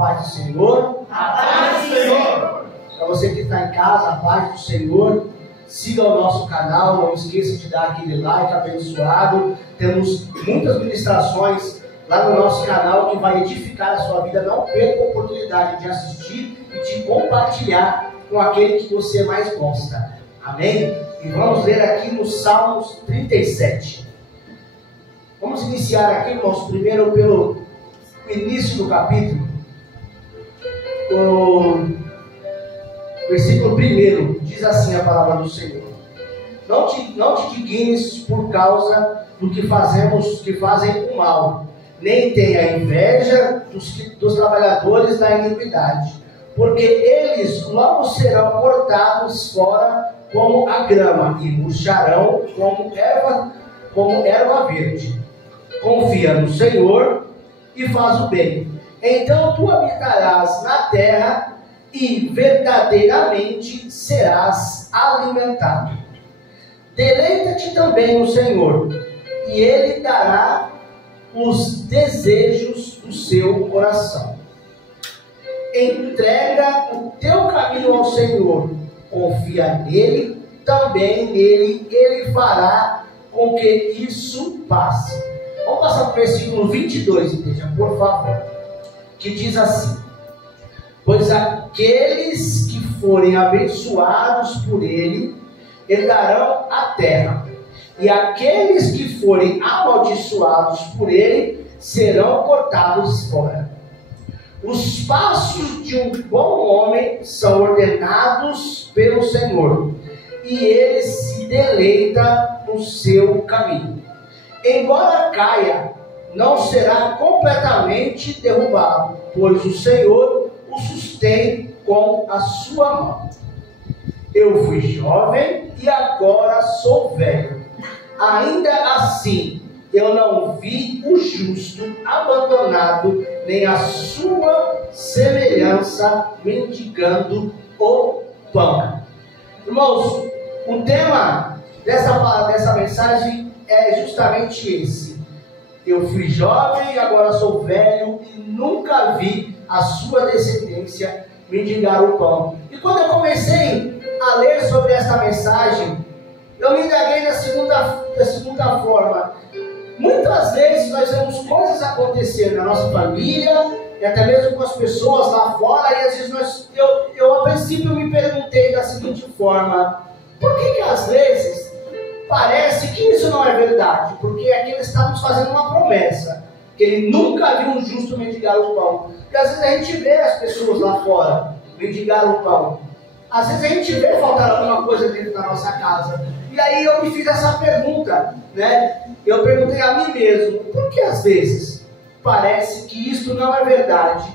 paz do Senhor. A paz do Senhor. Para você que está em casa, a paz do Senhor. Siga o nosso canal, não esqueça de dar aquele like abençoado. Temos muitas ministrações lá no nosso canal que vai edificar a sua vida. Não perca a oportunidade de assistir e de compartilhar com aquele que você mais gosta. Amém? E vamos ler aqui no Salmos 37. Vamos iniciar aqui, irmãos, primeiro pelo início do capítulo. O versículo 1 diz assim a palavra do Senhor: Não te dignes por causa do que fazem o mal, nem tenha inveja dos trabalhadores da iniquidade, porque eles logo serão cortados fora como a grama e murcharão como erva verde. Confia no Senhor e faz o bem, então tu habitarás na terra e verdadeiramente serás alimentado. Deleita-te também no Senhor, e Ele dará os desejos do seu coração. Entrega o teu caminho ao Senhor, confia nele, também nele Ele fará com que isso passe. Vamos passar para o versículo 22, igreja, por favor, que diz assim: Pois aqueles que forem abençoados por ele herdarão a terra, e aqueles que forem amaldiçoados por ele serão cortados fora. Os passos de um bom homem são ordenados pelo Senhor, e ele se deleita no seu caminho. Embora caia, não será completamente derrubado, pois o Senhor o sustém com a sua mão. Eu fui jovem e agora sou velho. Ainda assim, eu não vi o justo abandonado, nem a sua semelhança mendigando o pão. Irmãos, o tema dessa mensagem é justamente esse. Eu fui jovem e agora sou velho e nunca vi a sua descendência mendigar o pão. E quando eu comecei a ler sobre esta mensagem, eu me indaguei da segunda forma. Muitas vezes nós vemos coisas acontecer na nossa família e até mesmo com as pessoas lá fora, e às vezes eu a princípio me perguntei da seguinte forma: por que às vezes parece que isso não é verdade? Porque aqui ele está nos fazendo uma promessa, que ele nunca viu um justo mendigar o pão. Porque às vezes a gente vê as pessoas lá fora mendigar o pão. Às vezes a gente vê faltar alguma coisa dentro da nossa casa. E aí eu me fiz essa pergunta, né? Eu perguntei a mim mesmo: por que às vezes parece que isso não é verdade?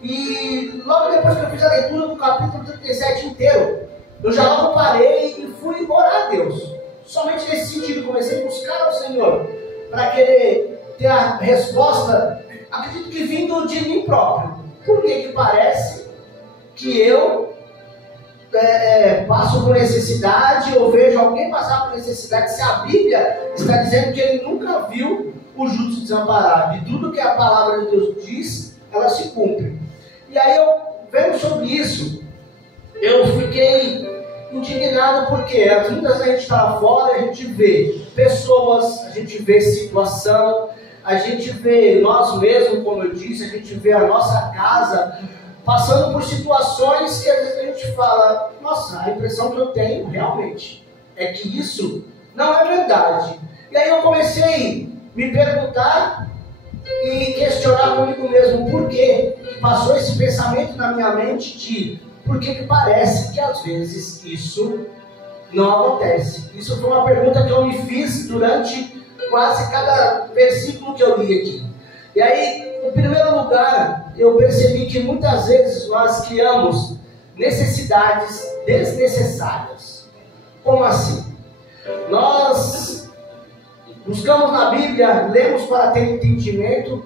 E logo depois que eu fiz a leitura do capítulo 37 inteiro, eu já logo parei e fui orar a Deus. Somente nesse sentido, comecei a buscar ao Senhor para querer ter a resposta, acredito que vindo de mim próprio. Por que parece que eu passo por necessidade, ou vejo alguém passar por necessidade, se a Bíblia está dizendo que ele nunca viu o justo desamparado, e tudo que a palavra de Deus diz, ela se cumpre. E aí eu vendo sobre isso, eu fiquei indignado, porque muitas vezes a gente está lá fora, a gente vê pessoas, a gente vê situação, a gente vê nós mesmos, como eu disse, a gente vê a nossa casa passando por situações que às vezes a gente fala: nossa, a impressão que eu tenho realmente é que isso não é verdade. E aí eu comecei a me perguntar e questionar comigo mesmo por que passou esse pensamento na minha mente de por que parece que às vezes isso não acontece. Isso foi uma pergunta que eu me fiz durante quase cada versículo que eu li aqui. E aí, em primeiro lugar, eu percebi que muitas vezes nós criamos necessidades desnecessárias. Como assim? Nós buscamos na Bíblia, lemos para ter entendimento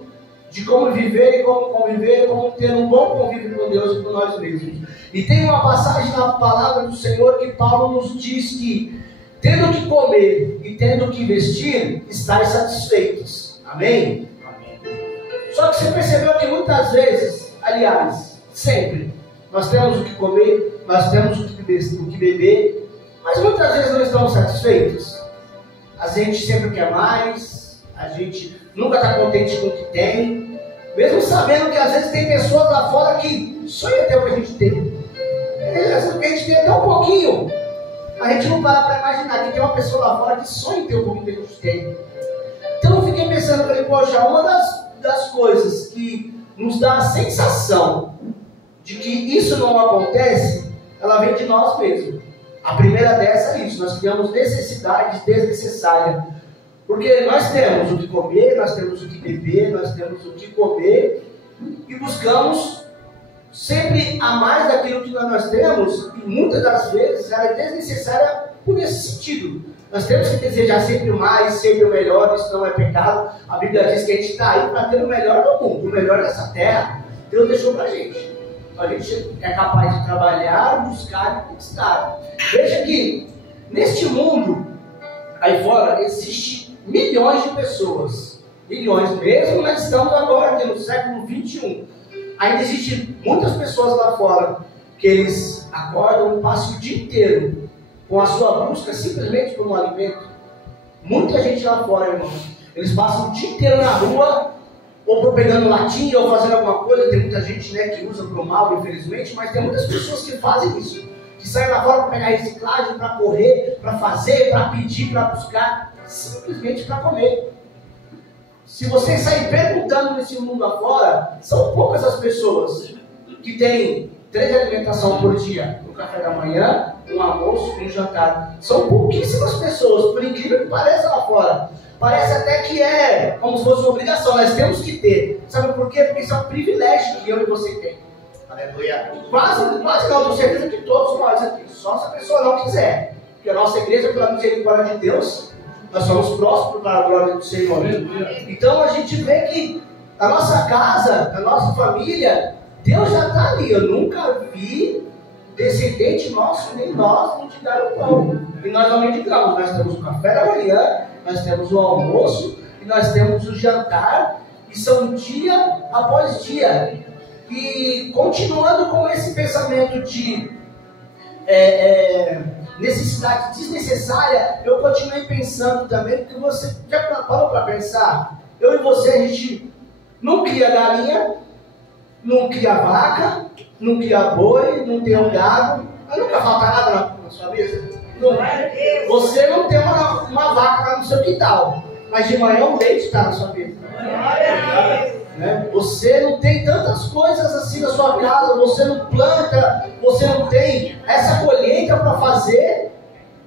de como viver e como conviver, como ter um bom convívio com Deus e com nós mesmos. E tem uma passagem na palavra do Senhor que Paulo nos diz que, tendo que comer e tendo que vestir, estáis satisfeitos. Amém? Só que você percebeu que muitas vezes Aliás, sempre. Nós temos o que comer, nós temos o que beber, mas muitas vezes não estamos satisfeitos. A gente sempre quer mais, a gente nunca está contente com o que tem, mesmo sabendo que às vezes tem pessoas lá fora que sonham ter o que a gente tem. Às vezes a gente tem até um pouquinho, a gente não para imaginar que tem uma pessoa lá fora que sonha em ter um pouquinho que a gente tem. Então eu fiquei pensando, falei, poxa, uma das coisas que nos dá a sensação de que isso não acontece, ela vem de nós mesmos. A primeira dessa é isso, nós criamos necessidades desnecessárias. Porque nós temos o que comer, nós temos o que beber, nós temos o que comer, e buscamos sempre a mais daquilo que nós temos, e muitas das vezes ela é desnecessária por esse sentido. Nós temos que desejar sempre o mais, sempre o melhor, isso não é pecado. A Bíblia diz que a gente está aí para ter o melhor do mundo, o melhor dessa terra. Deus deixou para a gente. A gente é capaz de trabalhar, buscar e conquistar. Veja que neste mundo, aí fora, existe milhões de pessoas. Milhões mesmo, nós estamos agora aqui no século 21. Ainda existem muitas pessoas lá fora que eles acordam e passam o dia inteiro com a sua busca simplesmente por um alimento. Muita gente lá fora, irmão, eles passam o dia inteiro na rua, ou pegando latinha, ou fazendo alguma coisa. Tem muita gente, né, que usa para o mal, infelizmente, mas tem muitas pessoas que fazem isso, que saem lá fora para pegar reciclagem, para correr, para fazer, para pedir, para buscar, simplesmente para comer. Se você sair perguntando nesse mundo lá fora, são poucas as pessoas que têm 3 alimentações por dia, no café da manhã, um almoço e um jantar. São pouquíssimas pessoas, por incrível que pareça lá fora. Parece até que é como se fosse uma obrigação, nós temos que ter. Sabe por quê? Porque isso é um privilégio que eu e você tem. Aleluia. Quase não, tenho certeza que todos nós aqui, só se a pessoa não quiser. Porque a nossa igreja, pela misericórdia de Deus, nós somos próximos para a glória do Senhor. Então a gente vê que a nossa casa, a nossa família, Deus já está ali. Eu nunca vi descendente nosso, nem nós, mendigar o pão. E nós não mendigamos. Nós temos o café da manhã, nós temos o almoço e nós temos o jantar. E são dia após dia. E continuando com esse pensamento de necessidade desnecessária, eu continuei pensando também, porque você já parou para pensar? Eu e você, a gente não cria galinha, não cria vaca, não cria boi, não tem um gado, mas nunca falta nada na sua mesa. Não. Você não tem uma vaca lá no seu quintal, mas de manhã o leite está na sua mesa. Né? Você não tem tantas coisas assim na sua casa, você não planta, você não tem essa colheita para fazer,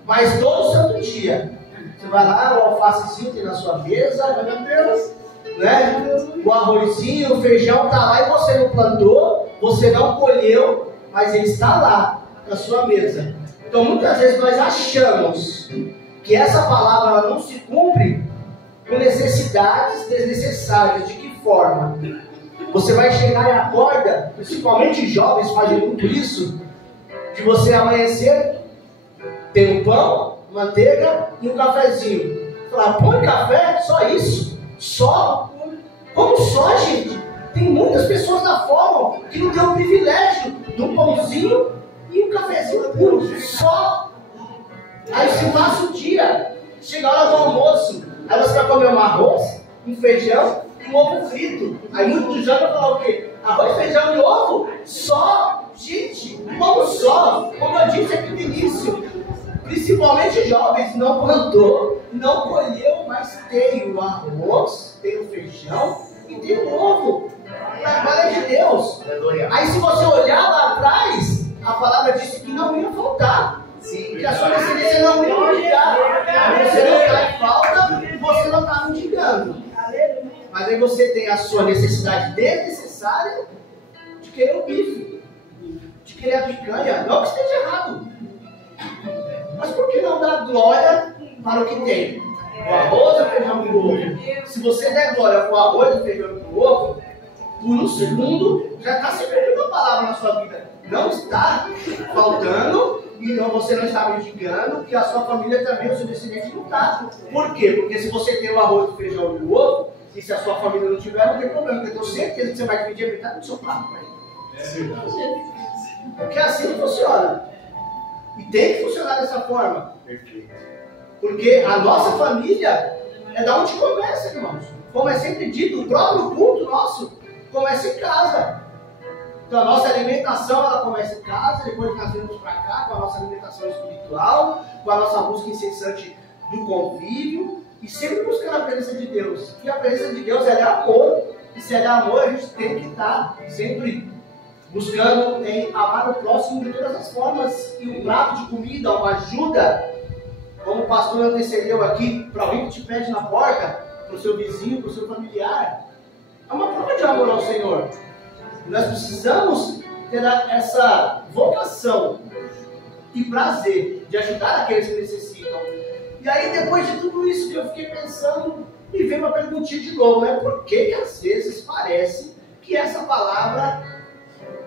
mas todo santo dia você vai lá, o alfacezinho tem na sua mesa, meu Deus, né? O arrozinho, o feijão está lá e você não plantou, você não colheu, mas ele está lá na sua mesa. Então muitas vezes nós achamos que essa palavra ela não se cumpre com necessidades desnecessárias. De que forma? Você vai chegar e acorda, principalmente jovens fazem muito isso, de você amanhecer, tem um pão, manteiga e um cafezinho. Falar, pão e café? Só isso? Só? Como só, gente? Tem muitas pessoas lá fora que não tem o privilégio de um pãozinho e um cafezinho puro. Só. Aí se passa o dia, chega a hora do almoço, aí você vai comer um arroz, um feijão e um ovo frito. Aí muitos já vão falar o quê? Arroz, feijão e ovo? Só? Gente, como só? Como eu disse aqui no início, principalmente jovens, não plantou, não colheu, mas tem o arroz, tem o feijão e tem o ovo. Para a glória de Deus. Aí se você olhar lá atrás, a palavra disse que não ia faltar. Sim, que a sua descendência não ia mendigar. Você não está em falta e você não está mendigando. Mas aí você tem a sua necessidade desnecessária de querer o bife, de querer a picanha. Não que esteja errado, mas por que não dar glória para o que tem? O arroz, o feijão e o ovo. Se você der glória para o arroz, o feijão e o ovo, por um segundo já está se perdendo a palavra na sua vida. Não está faltando e você não está mendigando, que a sua família também, o seu descendente não está. Por quê? Porque se você tem o arroz, o feijão e o ovo, e se a sua família não tiver, não tem problema, porque eu tenho certeza que você vai pedir a metade do seu prato para ele. Porque assim não funciona. E tem que funcionar dessa forma. Porque a nossa família é da onde começa, irmãos. Como é sempre dito, o próprio culto nosso começa em casa. Então a nossa alimentação, ela começa em casa, depois nós vamos para cá com a nossa alimentação espiritual, com a nossa busca incessante do convívio, e sempre buscando a presença de Deus. E a presença de Deus, ela é amor. E se ela é amor, a gente tem que estar sempre buscando em amar o próximo de todas as formas. E um prato de comida, uma ajuda, como o pastor antecedeu aqui, para alguém que te pede na porta, para o seu vizinho, para o seu familiar, é uma prova de amor ao Senhor. E nós precisamos ter essa vocação e prazer de ajudar aqueles que necessitam. E aí, depois de tudo isso que eu fiquei pensando, me veio uma perguntinha de novo, né? Por que às vezes parece que essa palavra,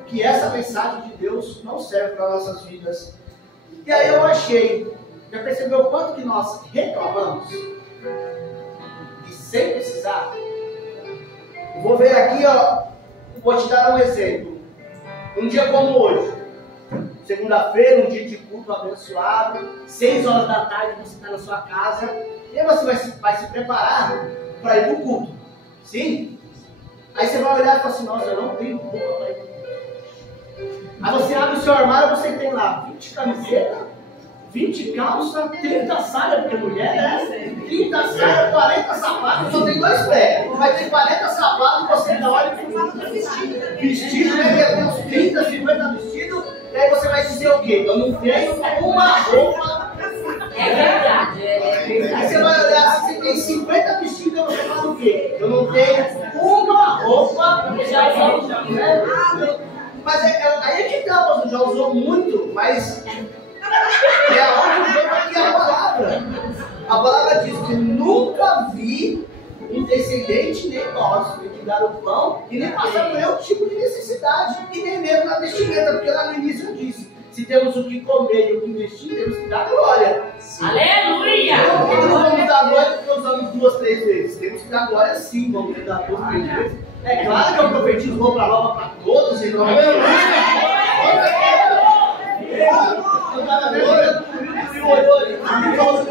que essa mensagem de Deus não serve para nossas vidas? E aí eu achei, já percebeu o quanto que nós reclamamos? E sem precisar? Eu vou ver aqui, ó, vou te dar um exemplo. Um dia como hoje, segunda-feira, um dia de culto abençoado, 6 horas da tarde você está na sua casa, e aí você vai se preparar para ir para o culto. Sim? Aí você vai olhar e fala assim, nossa, eu não tenho roupa para ir para o culto. Aí você abre o seu armário e você tem lá 20 camisetas, 20 calças, 30 saias, porque mulher, né? 30 saias, 40 sapatos, só tem 2 pés. Mas tem 40 sapatos e você dá olha e fala vestido, né? Tem uns 30, 50 vestidos. E aí você vai dizer o quê? Eu não tenho uma roupa. É verdade. Aí você vai olhar assim, você tem 50 vestidos e você fala o quê? Eu não tenho uma roupa. Mas aí é que tá, você já usou muito, mas é onde vem aqui a palavra. A palavra diz que nunca vi um descendente nem nosso mendigar o pão e nem passar por nenhum tipo de necessidade, e nem mesmo na vestimenta, porque lá no início eu disse, se temos o que comer e o que vestir, temos que dar glória. Sim. Aleluia! Então, por que não vamos dar glória porque usamos 2, 3 vezes? Temos que dar glória sim, vamos dar 2, 3 vezes. É claro que eu profetizo roupa nova para todos, e não é. Eu estava vendo que o olhou ali, e falou assim,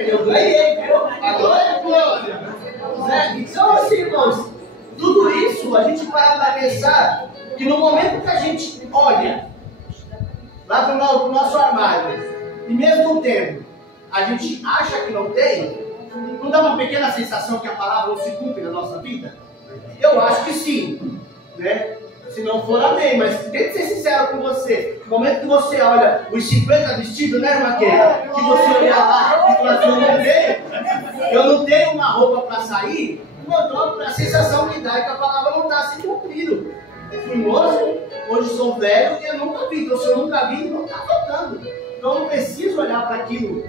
eu ganhei, viu? Agora é glória. Então, assim, irmãos, tudo isso a gente para pensar que no momento que a gente olha lá para o nosso armário e mesmo tendo, a gente acha que não tem, não dá uma pequena sensação que a palavra não se cumpre na nossa vida? Eu acho que sim, né? Se não for, amém, mas tente ser sincero com você. No momento que você olha os 50 vestidos, né, irmã Keila? Que você olhar lá e falar assim, eu não tenho uma roupa para sair, então a sensação que dá é que a palavra não está se cumprindo. Eu fui moço, hoje sou velho e eu nunca vi. Então, se eu nunca vi, não está faltando. Então, eu não preciso olhar para aquilo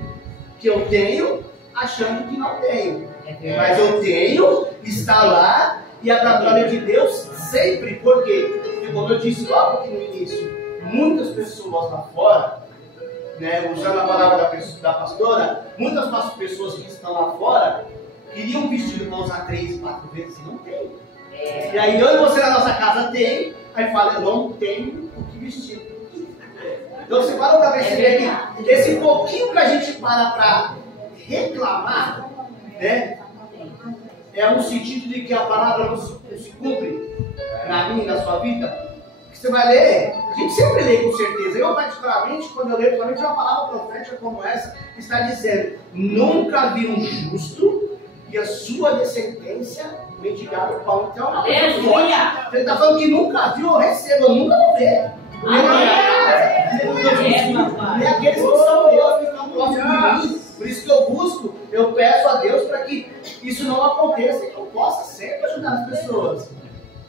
que eu tenho, achando que não tenho. Mas eu tenho, está lá, e a glória de Deus sempre. Por quê? Porque, como eu disse logo aqui no início, muitas pessoas lá fora, né, usando a palavra da pastora, muitas pessoas que estão lá fora queriam um vestido para usar 3, 4 vezes e não tem. E aí eu e você na nossa casa tem, aí fala, eu não tenho o que vestir. Então você para perceber que esse pouquinho que a gente para reclamar, né, é um sentido de que a palavra não se cumpre na minha e na sua vida. Que você vai ler, a gente sempre lê com certeza. Eu particularmente, quando eu leio, principalmente uma palavra profética como essa, está dizendo, nunca vi um justo e a sua descendência mendigar o pão. Então, uma coisa forte. Ele está falando que nunca viu ou recebo, eu nunca vou ver. Nem aqueles que são meus, que estão próximos de mim. Por isso que eu busco, eu peço a Deus para que isso não aconteça e que eu possa sempre ajudar as pessoas.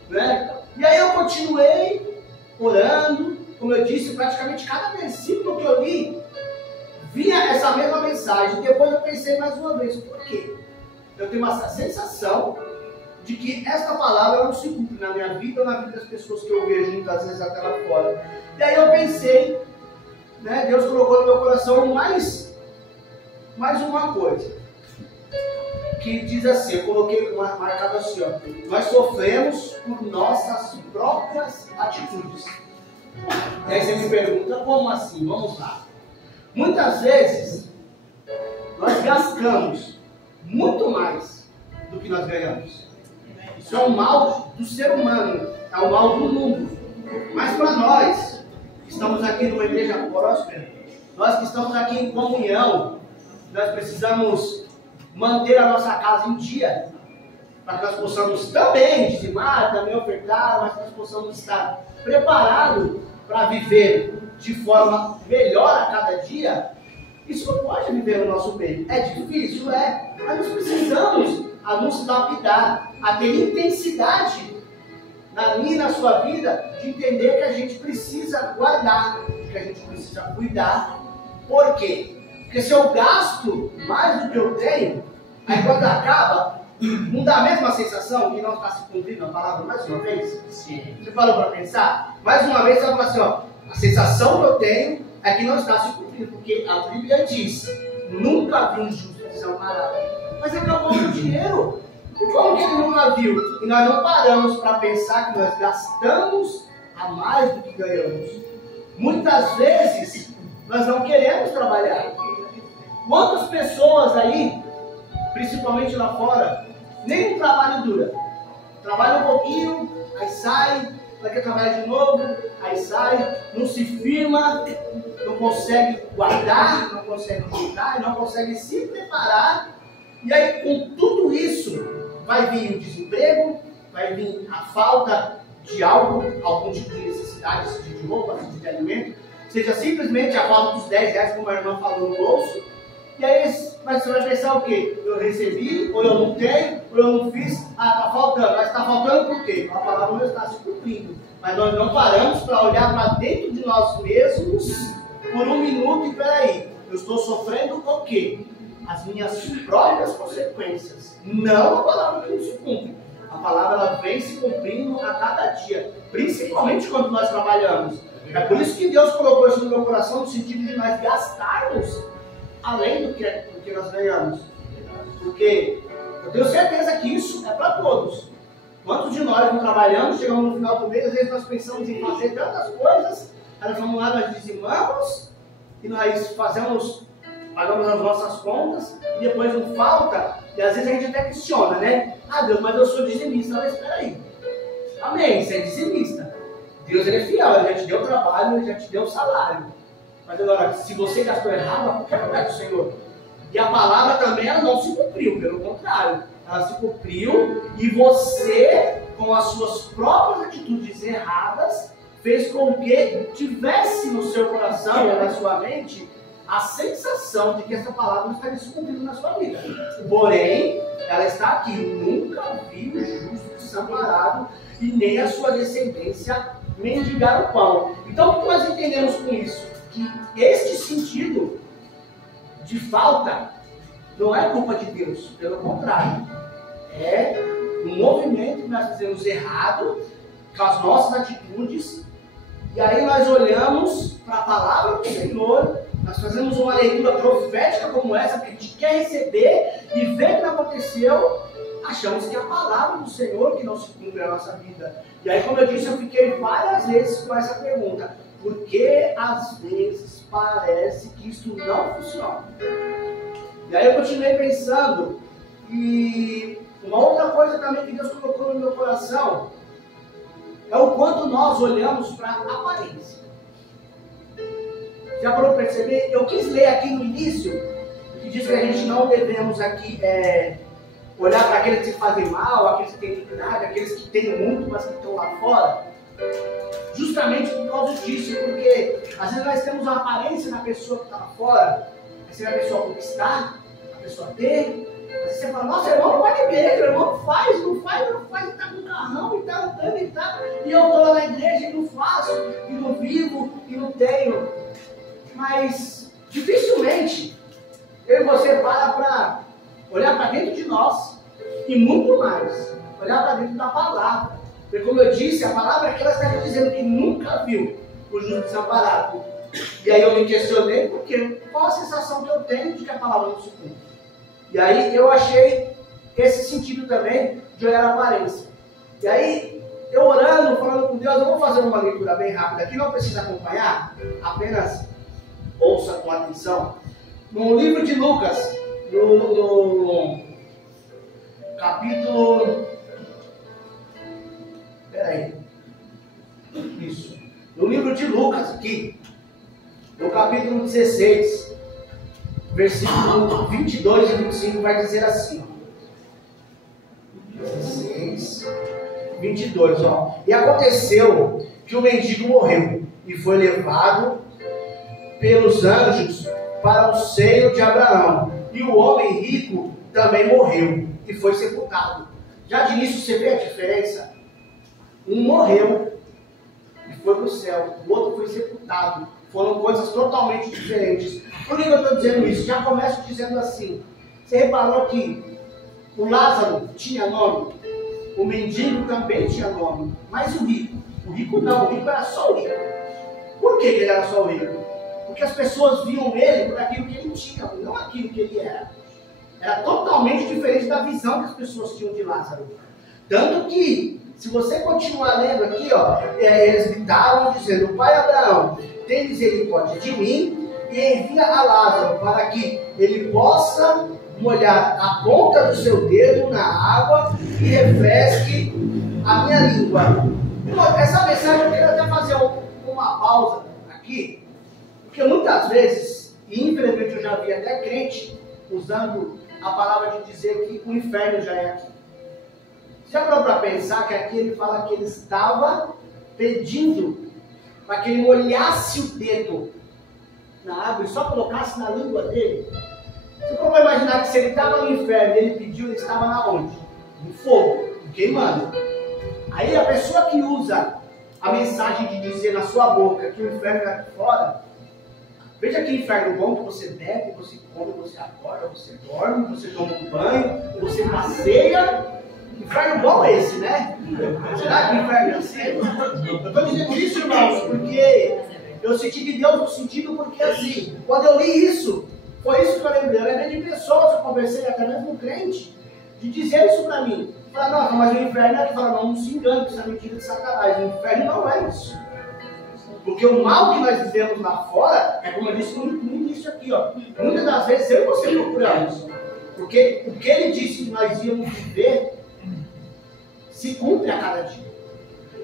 Né? E aí eu continuei orando, como eu disse, praticamente cada versículo que eu li, vinha essa mesma mensagem. Depois eu pensei mais uma vez, por quê? Eu tenho essa sensação de que esta palavra não se cumpre na minha vida ou na vida das pessoas que eu vejo muitas vezes até lá fora. E aí eu pensei, né, Deus colocou no meu coração mais uma coisa. que diz assim, eu coloquei marcado assim, ó, nós sofremos por nossas próprias atitudes. E aí você me pergunta, como assim? Vamos lá. Muitas vezes, nós gastamos muito mais do que nós ganhamos. Isso é um mal do ser humano, é um mal do mundo. Mas para nós, que estamos aqui numa igreja próspera, nós que estamos aqui em comunhão, nós precisamos manter a nossa casa em dia, para que nós possamos também dizimar, também ofertar, mas que nós possamos estar preparados para viver de forma melhor a cada dia. Isso não pode viver no nosso bem. É difícil, mas nós precisamos nos lapidar, a ter intensidade na minha e na sua vida, de entender que a gente precisa guardar, que a gente precisa cuidar. Por quê? Porque se eu gasto mais do que eu tenho, aí quando acaba, não dá a mesma sensação que não está se cumprindo a palavra mais uma vez? Sim. Você parou para pensar? Mais uma vez, você vai falar assim, ó, a sensação que eu tenho é que não está se cumprindo, porque a Bíblia diz, nunca vi um justo desamparado. Mas acabou o dinheiro. E como que ele nunca viu? E nós não paramos para pensar que nós gastamos a mais do que ganhamos. Muitas vezes, nós não queremos trabalhar. Quantas pessoas aí, principalmente lá fora, nem um trabalho dura. Trabalha um pouquinho, aí sai, vai querer trabalhar de novo, aí sai, não se firma, não consegue guardar, não consegue juntar, não consegue se preparar. E aí, com tudo isso, vai vir o desemprego, vai vir a falta de algo, algum tipo de necessidade, seja de roupa, seja de alimento, seja simplesmente a falta dos 10 reais, como a irmã falou no bolso. E aí você vai pensar o quê? Eu recebi, ou eu não tenho, ou eu não fiz. Ah, está faltando. Mas está faltando por quê? A palavra não está se cumprindo. Mas nós não paramos para olhar para dentro de nós mesmos por um minuto e peraí, eu estou sofrendo o quê? As minhas próprias consequências. Não a palavra que não se cumpre. A palavra ela vem se cumprindo a cada dia. Principalmente quando nós trabalhamos. É por isso que Deus colocou isso no meu coração, no sentido de nós gastarmos além do que nós ganhamos. Porque eu tenho certeza que isso é para todos. Quantos de nós não trabalhamos, chegamos no final do mês, às vezes nós pensamos em fazer tantas coisas, aí nós vamos lá, nós dizimamos, e nós pagamos as nossas contas, e depois não falta, e às vezes a gente até questiona, né? Ah, Deus, mas eu sou dizimista. Mas espera aí. Amém, você é dizimista. Deus ele é fiel, ele já te deu trabalho, ele já te deu salário. Mas agora, se você gastou errado, a culpa não é do Senhor. E a palavra também ela não se cumpriu, pelo contrário. Ela se cumpriu e você, com as suas próprias atitudes erradas, fez com que tivesse no seu coração e na sua mente a sensação de que essa palavra não estaria se cumprindo na sua vida. Porém, ela está aqui. Nunca vi o justo desamparado e nem a sua descendência mendigar o pão. Então, o que nós entendemos com isso? Que este sentido de falta não é culpa de Deus, pelo contrário, é um movimento que nós fazemos errado com as nossas atitudes, e aí nós olhamos para a palavra do Senhor, nós fazemos uma leitura profética como essa, que a gente quer receber e ver o que aconteceu, achamos que é a palavra do Senhor que não se cumpre na nossa vida. E aí, como eu disse, eu fiquei várias vezes com essa pergunta: por que às vezes parece que isso não funciona? E aí eu continuei pensando, e uma outra coisa também que Deus colocou no meu coração é o quanto nós olhamos para a aparência. Já parou para perceber? Eu quis ler aqui no início, que diz que a gente não devemos aqui olhar para aqueles que fazem mal, aqueles que têm dignidade, aqueles que têm muito, mas que estão lá fora. Justamente por causa disso, porque às vezes nós temos uma aparência na pessoa que está lá fora, aí você vê a pessoa conquistar, a pessoa ter, às vezes você fala, nossa, irmão não vai na igreja, irmão não faz, e está com um carrão, e está andando, e eu estou lá na igreja e não faço, e não vivo, e não tenho. Mas dificilmente eu e você para olhar para dentro de nós, e muito mais, olhar para dentro da palavra. Porque, como eu disse, a palavra é que ela está dizendo que nunca viu o justo desamparado. E aí eu me questionei, porque qual a sensação que eu tenho de que a palavra não se cumpre? E aí eu achei esse sentido também de olhar a aparência. E aí, eu orando, falando com Deus, eu vou fazer uma leitura bem rápida aqui, não precisa acompanhar, apenas ouça com atenção. No livro de Lucas, no capítulo... Peraí. Isso. No livro de Lucas, aqui, no capítulo 16, versículo 22 e 25, vai dizer assim. 16, 22, ó. E aconteceu que o mendigo morreu e foi levado pelos anjos para o seio de Abraão. E o homem rico também morreu e foi sepultado. Já de início você vê a diferença? Um morreu e foi para o céu, o outro foi sepultado. Foram coisas totalmente diferentes. Por que eu estou dizendo isso? Já começo dizendo assim. Você reparou que o Lázaro tinha nome, o mendigo também tinha nome, mas o rico não, o rico era só o rico. Por que ele era só o rico? Porque as pessoas viam ele por aquilo que ele tinha, não aquilo que ele era. Era totalmente diferente da visão que as pessoas tinham de Lázaro. Tanto que, se você continuar lendo aqui, ó, eles gritavam dizendo: Pai Abraão, tem misericórdia de mim e envia a Lázaro para que ele possa molhar a ponta do seu dedo na água e refresque a minha língua. Essa mensagem eu quero até fazer uma pausa aqui, porque muitas vezes, e infelizmente eu já vi até crente usando a palavra de dizer que o inferno já é aqui. Já parou para pensar que aqui ele fala que ele estava pedindo para que ele molhasse o dedo na água e só colocasse na língua dele? Você pode imaginar que se ele estava no inferno e ele pediu, ele estava na onde? No fogo, queimando. Aí a pessoa que usa a mensagem de dizer na sua boca que o inferno é aqui fora, veja que inferno bom que você bebe, você come, você acorda, você dorme, você toma um banho, você passeia. Inferno bom é esse, né? Será que o inferno é assim? Eu estou dizendo isso, irmãos, porque eu senti de Deus no sentido porque assim, quando eu li isso, foi isso que eu lembrei. Eu lembrei de pessoas, eu conversei até mesmo com crente, de dizer isso para mim. Falar, não, mas o inferno é que fala, não se engane, isso é mentira de Satanás. O inferno não é isso. Porque o mal que nós vivemos lá fora, é como eu disse no início aqui, ó. Muitas das vezes eu e você procuramos. Porque o que ele disse que nós íamos viver se cumpre a cada dia.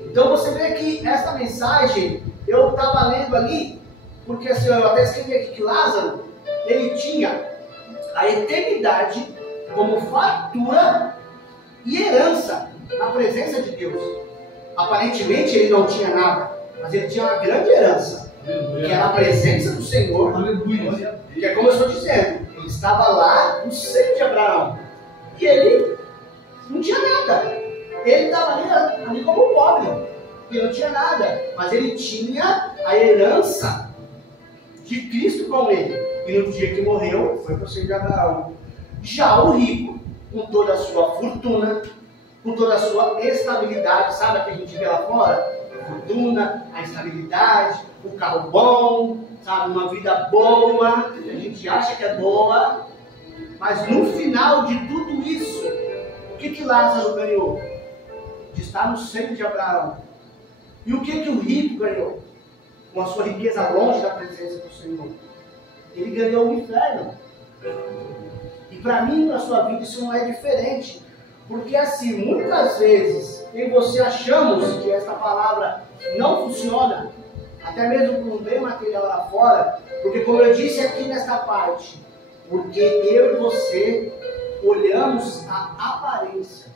Então você vê que essa mensagem, eu estava lendo ali, porque assim, eu até escrevi aqui que Lázaro, ele tinha a eternidade como fartura e herança na presença de Deus. Aparentemente ele não tinha nada, mas ele tinha uma grande herança, que era a presença do Senhor. Aleluia. Que é como eu estou dizendo, ele estava lá no seio de Abraão e ele não tinha nada. Ele estava ali como pobre, ele não tinha nada, mas ele tinha a herança de Cristo com ele. E no dia que morreu, foi para o seio de Abraão. Já o rico, com toda a sua fortuna, com toda a sua estabilidade, sabe o que a gente vê lá fora? A fortuna, a estabilidade, o carro bom, sabe, uma vida boa, a gente acha que é boa, mas no final de tudo isso, o que Lázaro ganhou? De estar no seio de Abraão. E o que o rico ganhou? Com a sua riqueza longe da presença do Senhor. Ele ganhou o inferno. E para mim, para a sua vida, isso não é diferente. Porque assim, muitas vezes, eu e você achamos que esta palavra não funciona, até mesmo com um bem material lá fora, porque como eu disse aqui nesta parte, porque eu e você olhamos a aparência.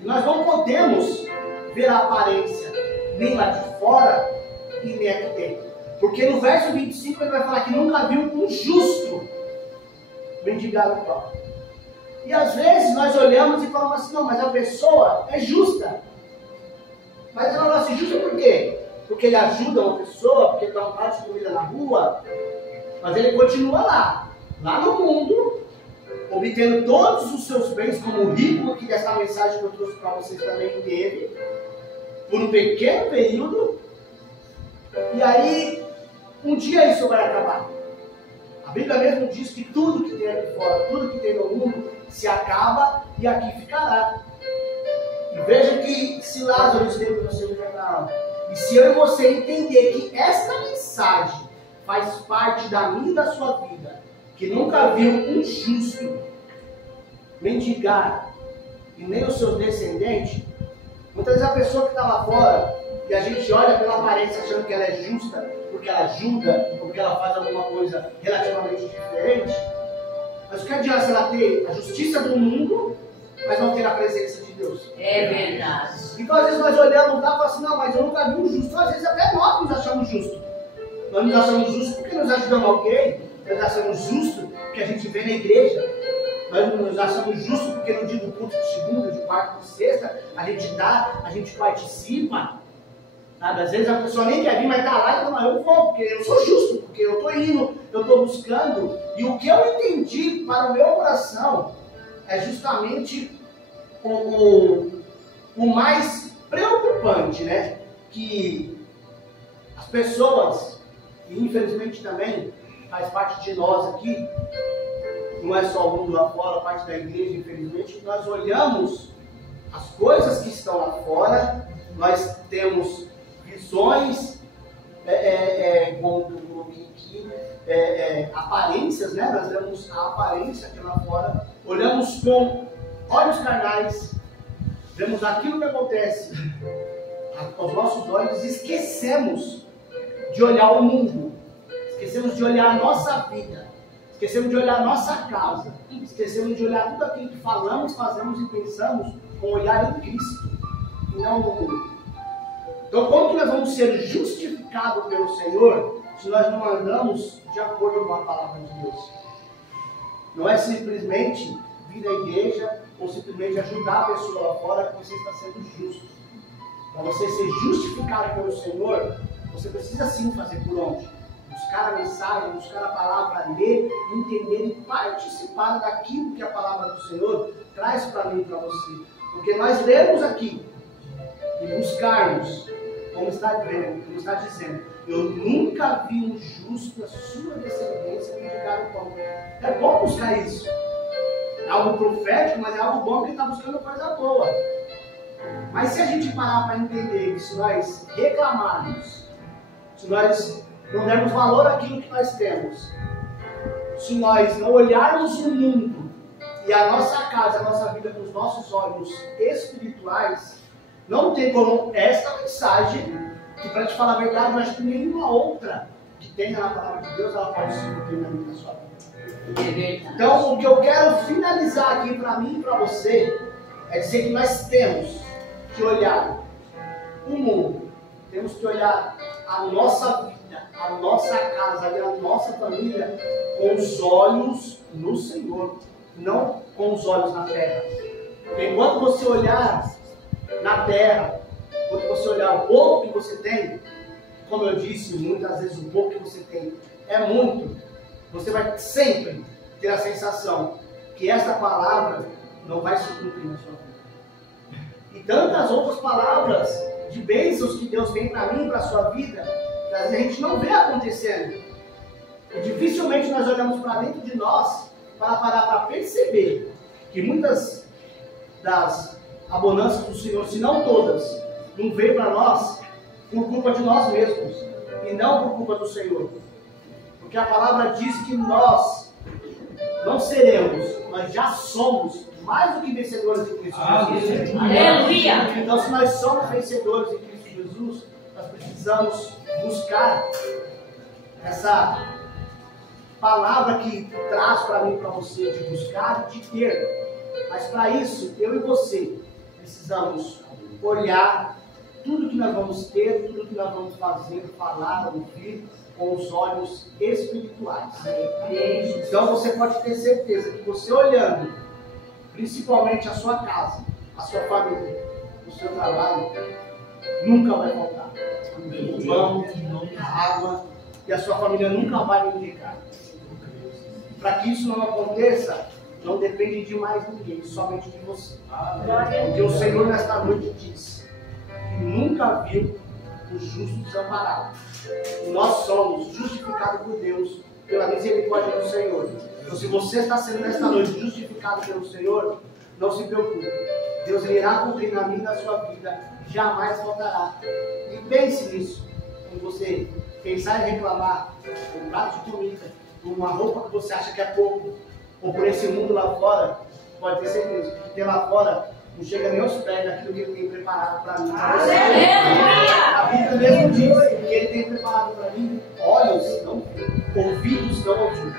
E nós não podemos ver a aparência nem lá de fora e nem aqui dentro. Porque no verso 25 ele vai falar que nunca viu um justo mendigar o pão. E às vezes nós olhamos e falamos assim, não, mas a pessoa é justa. Mas ela não é justa por quê? Porque ele ajuda uma pessoa, porque ele dá um prato de comida na rua, mas ele continua lá no mundo, obtendo todos os seus bens, como o rico aqui dessa mensagem que eu trouxe para vocês também teve, por um pequeno período, e aí um dia isso vai acabar. A Bíblia mesmo diz que tudo que tem aqui fora, tudo que tem no mundo, se acaba e aqui ficará. E veja que se Lázaro esteve no seu jornal, e se eu e você entender que esta mensagem faz parte da minha e da sua vida, que nunca viu um justo mendigar, e nem os seus descendentes, muitas vezes a pessoa que está lá fora, e a gente olha pela aparência achando que ela é justa, porque ela ajuda, ou porque ela faz alguma coisa relativamente diferente, mas o que adianta ela ter a justiça do mundo, mas não ter a presença de Deus? É verdade. Então às vezes nós olhamos lá e falamos assim, não, mas eu nunca vi um justo. Às vezes até nós nos achamos justos. Nós nos achamos justos porque nos ajudamos alguém, nós nos achamos justos porque a gente vem na igreja, nós nos achamos justos porque no dia do culto de segunda, de quarta, de sexta, a gente dá, a gente participa. Sabe? Às vezes a pessoa nem quer vir, mas está lá e fala, eu vou, porque eu sou justo, porque eu estou indo, eu estou buscando. E o que eu entendi para o meu coração é justamente o mais preocupante, né? Que as pessoas, e infelizmente também faz parte de nós aqui, não é só o mundo lá fora, parte da igreja, infelizmente, nós olhamos as coisas que estão lá fora, nós temos visões, aparências, né? Nós vemos a aparência aqui lá fora, olhamos com olhos carnais, vemos aquilo que acontece aos nossos olhos, esquecemos de olhar o mundo, esquecemos de olhar a nossa vida, esquecemos de olhar a nossa casa, esquecemos de olhar tudo aquilo que falamos, fazemos e pensamos com o olhar em Cristo e não no mundo. Então, como que nós vamos ser justificados pelo Senhor se nós não andamos de acordo com a palavra de Deus? Não é simplesmente vir à igreja ou simplesmente ajudar a pessoa lá fora que você está sendo justo. Para você ser justificado pelo Senhor, você precisa sim fazer por onde? Buscar a mensagem, buscar a palavra, ler, entender e participar daquilo que a palavra do Senhor traz para mim e para você. Porque nós lemos aqui e buscarmos, como está dizendo, eu nunca vi um justo a sua descendência mendigar o pão. É bom buscar isso. É algo profético, mas é algo bom que está buscando coisa boa. Mas se a gente parar para entender que se nós reclamarmos, se nós não dermos valor àquilo que nós temos, se nós não olharmos o mundo e a nossa casa, a nossa vida com os nossos olhos espirituais, não tem como esta mensagem, que para te falar a verdade, eu acho que nenhuma outra que tenha na palavra de Deus, ela pode se cumprir na minha sua vida. Então, o que eu quero finalizar aqui para mim e para você, é dizer que nós temos que olhar o mundo, temos que olhar a nossa vida, a nossa casa e a nossa família com os olhos no Senhor, não com os olhos na terra. Porque enquanto você olhar na terra, quando você olhar o pouco que você tem, como eu disse, muitas vezes o pouco que você tem é muito, você vai sempre ter a sensação que essa palavra não vai se cumprir na sua vida. E tantas outras palavras de bênçãos que Deus tem para mim e para a sua vida, que às vezes a gente não vê acontecendo. E dificilmente nós olhamos para dentro de nós para parar para perceber que muitas das abundâncias do Senhor, se não todas, não veio para nós por culpa de nós mesmos e não por culpa do Senhor. Porque a palavra diz que nós não seremos, nós já somos mais do que vencedores em Cristo Jesus. Aleluia! Então, se nós somos vencedores em Cristo Jesus, nós precisamos buscar essa palavra que traz para mim e para você de buscar e de ter. Mas para isso, eu e você precisamos olhar tudo que nós vamos ter, tudo que nós vamos fazer, falar, ouvir, com os olhos espirituais. Então você pode ter certeza que você olhando, principalmente a sua casa, a sua família, o seu trabalho, nunca vai faltar. O pão, a água, e a sua família nunca vai mendigar. Para que isso não aconteça, não depende de mais ninguém, somente de você. Porque o Senhor nesta noite diz que nunca viu o justo desamparado. E nós somos justificados por Deus pela misericórdia do Senhor. Então, se você está sendo nesta noite justificado pelo Senhor, não se preocupe. Deus irá cumprir na minha e na sua vida, jamais faltará. E pense nisso. Quando você pensar em reclamar um prato de comida, uma roupa que você acha que é pouco, ou por esse mundo lá fora, pode ter certeza, porque lá fora não chega nem aos pés daquilo que Ele tem preparado para mim. A Bíblia mesmo diz que Ele tem preparado para mim olhos não viram, ouvidos não ouviram.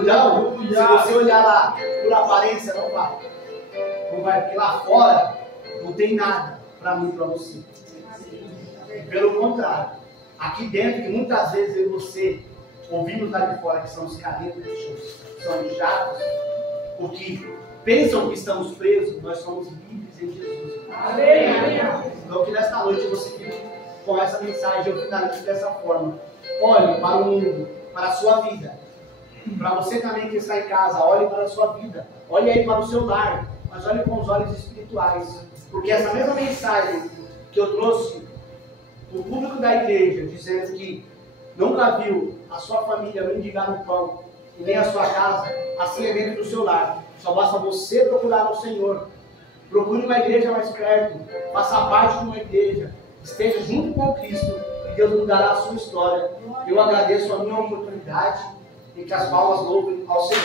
Então, se você olhar lá por aparência, não vai. Não vai, porque lá fora não tem nada para mim e para você. Pelo contrário, aqui dentro, que muitas vezes eu e você ouvimos lá de fora que são os caretas, são os chatos, porque pensam que estamos presos, nós somos livres em Jesus. Amém. Então que nesta noite você fique com essa mensagem, eu finalizo dessa forma. Olhe para o mundo, para a sua vida. Para você também que está em casa, olhe para a sua vida. Olhe aí para o seu lar, mas olhe com os olhos espirituais. Porque essa mesma mensagem que eu trouxe o público da igreja, dizendo que nunca viu a sua família mendigar no pão e nem a sua casa, assim é dentro do seu lar. Só basta você procurar o Senhor. Procure uma igreja mais perto, faça parte de uma igreja, esteja junto com Cristo e Deus mudará a sua história. Eu agradeço a minha oportunidade e que as palmas louvem ao Senhor.